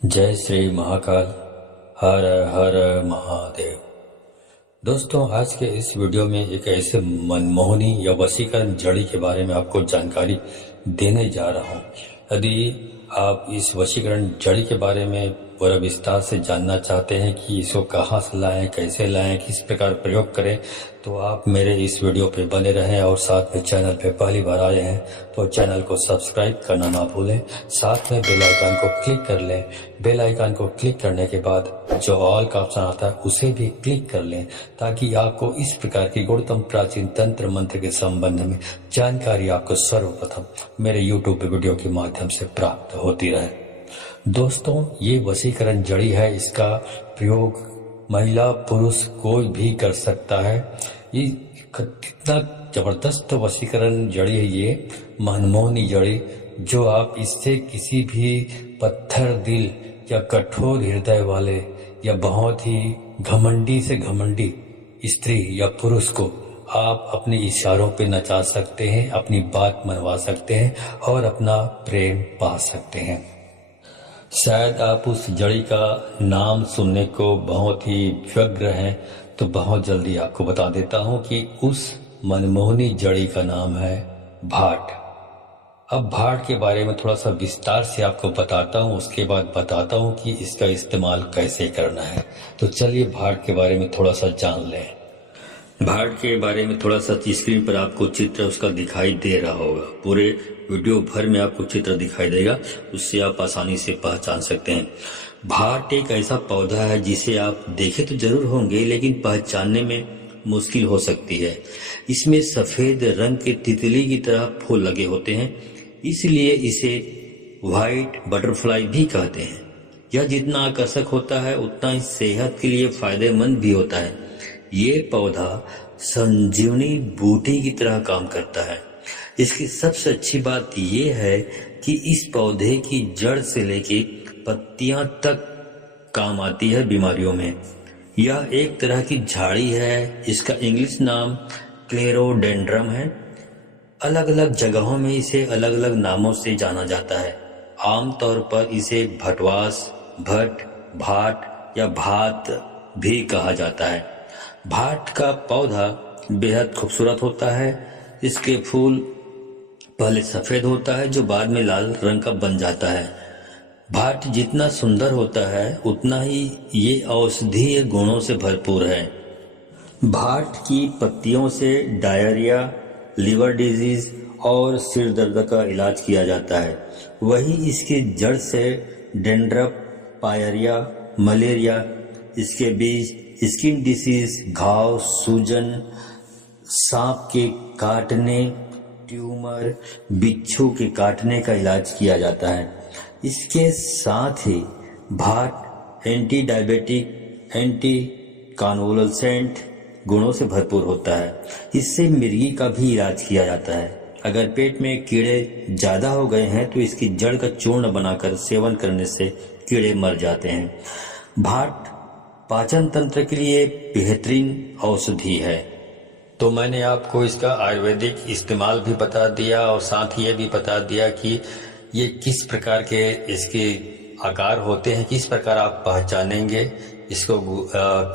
जय श्री महाकाल। हर हर महादेव। दोस्तों, आज के इस वीडियो में एक ऐसे मनमोहनी या वशीकरण जड़ी के बारे में आपको जानकारी देने जा रहा हूं। यदि आप इस वशीकरण जड़ी के बारे में पूरा विस्तार से जानना चाहते हैं कि इसको कहाँ से लाएं, कैसे लाएं, किस प्रकार प्रयोग करें, तो आप मेरे इस वीडियो पे बने रहें। और साथ में चैनल पे पहली बार आए हैं तो चैनल को सब्सक्राइब करना ना भूलें। साथ में बेल आइकन को क्लिक कर लें। बेल आइकन को क्लिक करने के बाद जो ऑल का ऑप्शन आता है उसे भी क्लिक कर लें, ताकि आपको इस प्रकार की गुणतम प्राचीन तंत्र मंत्र के संबंध में जानकारी आपको सर्वप्रथम मेरे यूट्यूब वीडियो के माध्यम से प्राप्त होती रहे। दोस्तों, ये वशीकरण जड़ी है। इसका प्रयोग महिला पुरुष कोई भी कर सकता है। ये कितना जबरदस्त वशीकरण जड़ी है ये मनमोहनी जड़ी, जो आप इससे किसी भी पत्थर दिल या कठोर हृदय वाले या बहुत ही घमंडी से घमंडी स्त्री या पुरुष को आप अपने इशारों पे नचा सकते हैं, अपनी बात मनवा सकते हैं और अपना प्रेम पा सकते हैं। शायद आप उस जड़ी का नाम सुनने को बहुत ही व्यग्र हैं, तो बहुत जल्दी आपको बता देता हूं कि उस मनमोहनी जड़ी का नाम है भाट। अब भाट के बारे में थोड़ा सा विस्तार से आपको बताता हूं, उसके बाद बताता हूं कि इसका इस्तेमाल कैसे करना है। तो चलिए भाट के बारे में थोड़ा सा जान लें। भाट के बारे में थोड़ा सा स्क्रीन पर आपको चित्र उसका दिखाई दे रहा होगा। पूरे वीडियो भर में आपको चित्र दिखाई देगा, उससे आप आसानी से पहचान सकते हैं। भाट एक ऐसा पौधा है जिसे आप देखे तो जरूर होंगे, लेकिन पहचानने में मुश्किल हो सकती है। इसमें सफेद रंग के तितली की तरह फूल लगे होते हैं, इसलिए इसे व्हाइट बटरफ्लाई भी कहते हैं। यह जितना आकर्षक होता है उतना ही सेहत के लिए फायदेमंद भी होता है। ये पौधा संजीवनी बूटी की तरह काम करता है। इसकी सबसे अच्छी बात यह है कि इस पौधे की जड़ से लेके पत्तियां तक काम आती है बीमारियों में। यह एक तरह की झाड़ी है। इसका इंग्लिश नाम क्लेरोडेंड्रम है। अलग अलग जगहों में इसे अलग अलग नामों से जाना जाता है। आमतौर पर इसे भटवास, भट, भाट या भात भी कहा जाता है। भाट का पौधा बेहद खूबसूरत होता है। इसके फूल पहले सफेद होता है, जो बाद में लाल रंग का बन जाता है। भाट जितना सुंदर होता है उतना ही ये औषधीय गुणों से भरपूर है। भाट की पत्तियों से डायरिया, लिवर डिजीज और सिर दर्द का इलाज किया जाता है। वही इसके जड़ से डेंड्रप, पायरिया, मलेरिया, इसके बीज स्किन डिसीज, घाव, सूजन, सांप के काटने, ट्यूमर, बिच्छू के काटने का इलाज किया जाता है। इसके साथ ही भाट एंटी डायबिटिक, एंटी कॉन्वोलेंट गुणों से भरपूर होता है। इससे मिर्गी का भी इलाज किया जाता है। अगर पेट में कीड़े ज्यादा हो गए हैं तो इसकी जड़ का चूर्ण बनाकर सेवन करने से कीड़े मर जाते हैं। भाट पाचन तंत्र के लिए बेहतरीन औषधि है। तो मैंने आपको इसका आयुर्वेदिक इस्तेमाल भी बता दिया और साथ ही ये भी बता दिया कि ये किस प्रकार के इसके आकार होते हैं, किस प्रकार आप पहचानेंगे इसको,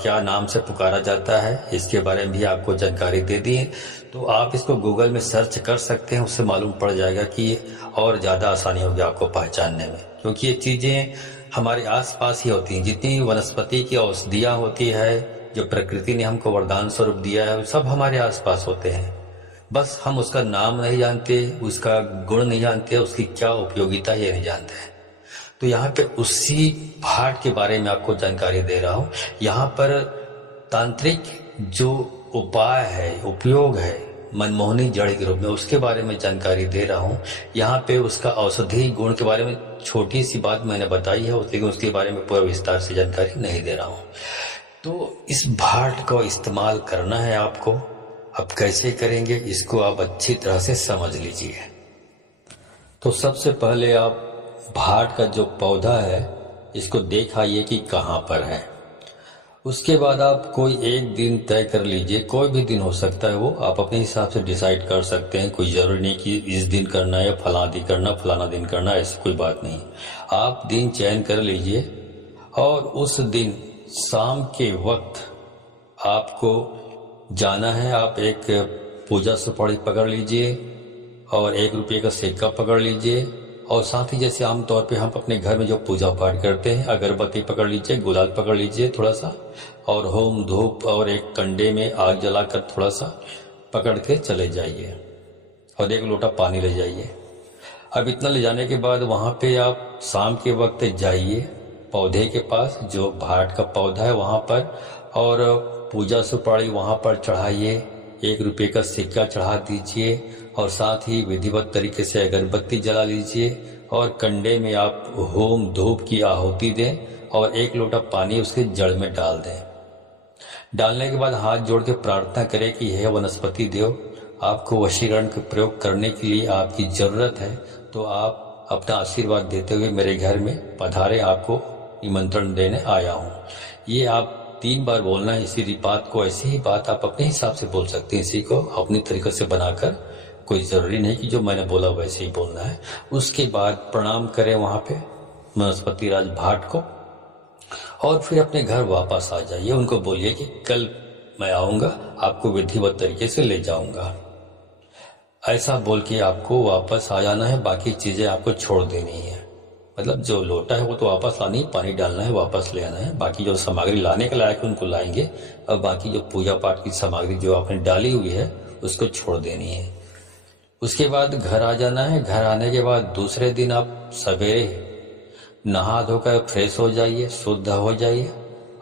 क्या नाम से पुकारा जाता है, इसके बारे में भी आपको जानकारी दे दी है। तो आप इसको गूगल में सर्च कर सकते हैं, उससे मालूम पड़ जाएगा कि और ज़्यादा आसानी होगी आपको पहचानने में, क्योंकि ये चीज़ें हमारे आसपास ही होती हैं। जितनी वनस्पति की औषधियाँ होती है, जो प्रकृति ने हमको वरदान स्वरूप दिया है, सब हमारे आसपास होते हैं। बस हम उसका नाम नहीं जानते, उसका गुण नहीं जानते, उसकी क्या उपयोगिता ये नहीं जानते हैं। तो यहाँ पे उसी भाट के बारे में आपको जानकारी दे रहा हूँ। यहाँ पर तांत्रिक जो उपाय है, उपयोग है मनमोहनी जड़ी के रूप में, उसके बारे में जानकारी दे रहा हूँ। यहाँ पे उसका औषधि गुण के बारे में छोटी सी बात मैंने बताई है, लेकिन उसके बारे में पूरा विस्तार से जानकारी नहीं दे रहा हूँ। तो इस भाट को इस्तेमाल करना है आपको। अब कैसे करेंगे इसको आप अच्छी तरह से समझ लीजिए। तो सबसे पहले आप भाट का जो पौधा है इसको देख आइए कि कहाँ पर है। उसके बाद आप कोई एक दिन तय कर लीजिए, कोई भी दिन हो सकता है, वो आप अपने हिसाब से डिसाइड कर सकते हैं। कोई जरूरी नहीं कि इस दिन करना है या फलाना दिन करना, ऐसी कोई बात नहीं। आप दिन चयन कर लीजिए और उस दिन शाम के वक्त आपको जाना है। आप एक पूजा सुपारी पकड़ लीजिए और 1 रुपये का सिक्का पकड़ लीजिए और साथ ही जैसे आमतौर पे हम अपने घर में जो पूजा पाठ करते हैं, अगरबत्ती पकड़ लीजिए, गुलाल पकड़ लीजिए थोड़ा सा, और होम धूप और एक कंडे में आग जलाकर थोड़ा सा पकड़ के चले जाइए और 1 लोटा पानी ले जाइए। अब इतना ले जाने के बाद वहाँ पे आप शाम के वक्त जाइए पौधे के पास, जो भाट का पौधा है वहाँ पर, और पूजा सुपारी वहाँ पर चढ़ाइए, 1 रुपये का सिक्का चढ़ा दीजिए और साथ ही विधिवत तरीके से अगरबत्ती जला लीजिए और कंडे में आप होम धूप की आहुति दें और 1 लोटा पानी उसके जड़ में डाल दें। डालने के बाद हाथ जोड़ के प्रार्थना करें कि हे वनस्पति देव, आपको वशीकरण का प्रयोग करने के लिए आपकी जरूरत है, तो आप अपना आशीर्वाद देते हुए मेरे घर में पधारे, आपको निमंत्रण देने आया हूँ। ये आप 3 बार बोलना है इसी बात को। ऐसी ही बात आप अपने हिसाब से बोल सकते हैं, इसी को अपनी तरीके से बनाकर, कोई जरूरी नहीं कि जो मैंने बोला वैसे ही बोलना है। उसके बाद प्रणाम करें वहां पे वनस्पति राज भाट को और फिर अपने घर वापस आ जाइए। उनको बोलिए कि कल मैं आऊंगा, आपको विधिवत तरीके से ले जाऊंगा। ऐसा बोल के आपको वापस आ जाना है, बाकी चीजें आपको छोड़ देनी है। मतलब जो लोटा है वो तो वापस लानी, पानी डालना है, वापस ले आना है। बाकी जो सामग्री लाने के लायक उनको लाएंगे और बाकी जो पूजा पाठ की सामग्री जो आपने डाली हुई है उसको छोड़ देनी है। उसके बाद घर आ जाना है। घर आने के बाद दूसरे दिन आप सवेरे नहा धोकर फ्रेश हो जाइए, शुद्ध हो जाइए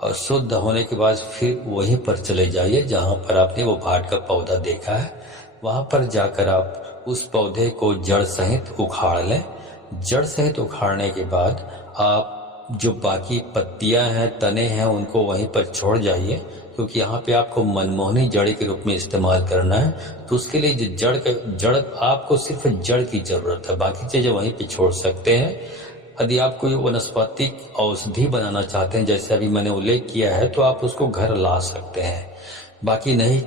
और शुद्ध होने के बाद फिर वहीं पर चले जाइए जहां पर आपने वो भाट का पौधा देखा है। वहां पर जाकर आप उस पौधे को जड़ सहित उखाड़ लें। जड़ सहित उखाड़ने के बाद आप जो बाकी पत्तियां हैं, तने हैं, उनको वहीं पर छोड़ जाइए, क्योंकि यहाँ पे आपको मनमोहनी जड़ के रूप में इस्तेमाल करना है। तो उसके लिए जो जड़ आपको सिर्फ जड़ की जरूरत है, बाकी चीजें वहीं पे छोड़ सकते हैं। यदि आप कोई वनस्पतिक औषधि बनाना चाहते हैं, जैसे अभी मैंने उल्लेख किया है, तो आप उसको घर ला सकते हैं। बाकी नहीं,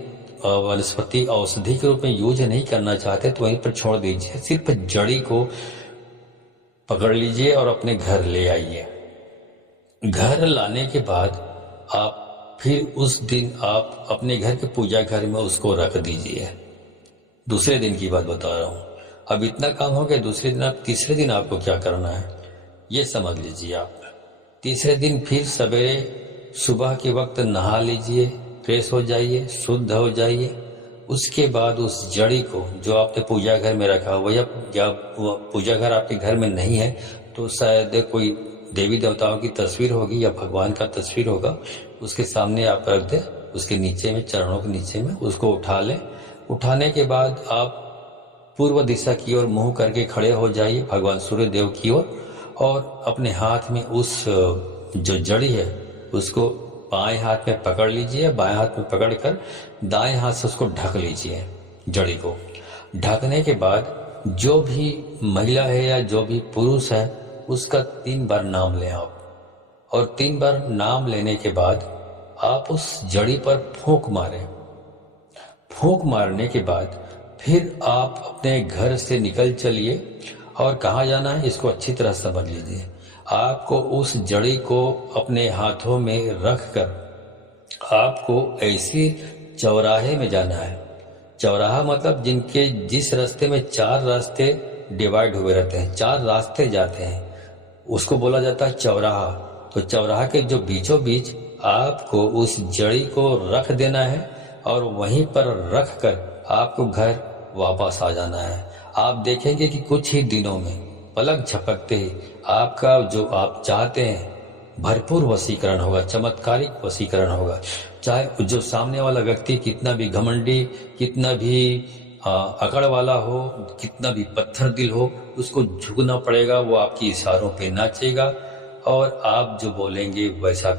वनस्पति औषधि के रूप में यूज नहीं करना चाहते तो वहीं पर छोड़ दीजिए। सिर्फ जड़ी को पकड़ लीजिए और अपने घर ले आइए। घर लाने के बाद आप फिर उस दिन आप अपने घर के पूजा घर में उसको रख दीजिए। दूसरे दिन की बात बता रहा हूँ। अब इतना काम हो गया। दूसरे दिन आप, तीसरे दिन आपको क्या करना है ये समझ लीजिए आप। तीसरे दिन फिर सवेरे सुबह के वक्त नहा लीजिए, फ्रेश हो जाइए, शुद्ध हो जाइए। उसके बाद उस जड़ी को जो आपने पूजा घर में रखा हुआ, या पूजा घर आपके घर में नहीं है तो शायद कोई देवी देवताओं की तस्वीर होगी या भगवान का तस्वीर होगा, उसके सामने आप रख दें, उसके नीचे में, चरणों के नीचे में उसको उठा लें। उठाने के बाद आप पूर्व दिशा की ओर मुंह करके खड़े हो जाइए भगवान सूर्य देव की ओर, और अपने हाथ में उस जो जड़ी है उसको बाएं हाथ में पकड़ लीजिए। बाएं हाथ में पकड़कर दाएं हाथ से उसको ढक लीजिए। जड़ी को ढकने के बाद जो भी महिला है या जो भी पुरुष है उसका 3 बार नाम लें आप, और 3 बार नाम लेने के बाद आप उस जड़ी पर फूंक मारें। फूंक मारने के बाद फिर आप अपने घर से निकल चलिए, और कहाँ जाना है इसको अच्छी तरह समझ लीजिए। आपको उस जड़ी को अपने हाथों में रखकर आपको ऐसी चौराहे में जाना है। चौराहा मतलब जिस रास्ते में 4 रास्ते डिवाइड हुए रहते हैं, 4 रास्ते जाते हैं, उसको बोला जाता है चौराहा। तो चौराहा के जो बीचों बीच आपको उस जड़ी को रख देना है और वहीं पर रख कर आपको घर वापस आ जाना है। आप देखेंगे कि कुछ ही दिनों में, पलक झपकते ही, आपका जो आप चाहते हैं भरपूर वशीकरण होगा, चमत्कारिक वशीकरण होगा। चाहे जो सामने वाला व्यक्ति कितना भी घमंडी, कितना भी अकड़ वाला हो, कितना भी पत्थर दिल हो, उसको झुकना पड़ेगा। वो आपकी इशारों पे नाचेगा और आप जो बोलेंगे वैसा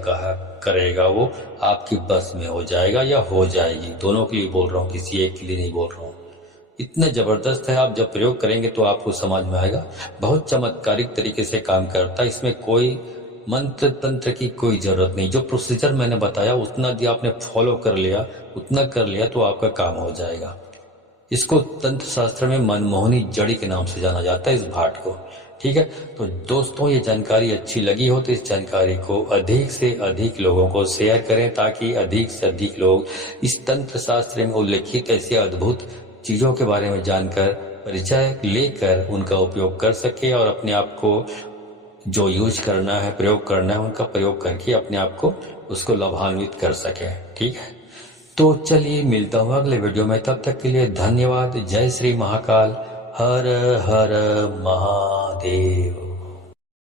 करेगा। वो आपकी बस में हो जाएगा या हो जाएगी। दोनों के लिए बोल रहा हूँ, किसी एक के लिए नहीं बोल रहा हूँ। इतना जबरदस्त है, आप जब प्रयोग करेंगे तो आपको समझ में आएगा। बहुत चमत्कारिक तरीके से काम करता है। इसमें कोई मंत्र तंत्र की कोई जरूरत नहीं। जो प्रोसीजर मैंने बताया उतना यदि आपने फॉलो कर लिया, उतना कर लिया तो आपका काम हो जाएगा। इसको तंत्र शास्त्र में मनमोहनी जड़ी के नाम से जाना जाता है, इस भाट को। ठीक है, तो दोस्तों ये जानकारी अच्छी लगी हो तो इस जानकारी को अधिक से अधिक लोगों को शेयर करें, ताकि अधिक से अधिक लोग इस तंत्र शास्त्र में उल्लेखित ऐसे अद्भुत चीजों के बारे में जानकर, परिचय लेकर उनका उपयोग कर सके और अपने आप को जो यूज करना है, प्रयोग करना है, उनका प्रयोग करके अपने आप को उसको लाभान्वित कर सके। ठीक है, तो चलिए मिलता हूँ अगले वीडियो में। तब तक के लिए धन्यवाद। जय श्री महाकाल। हर हर महादेव।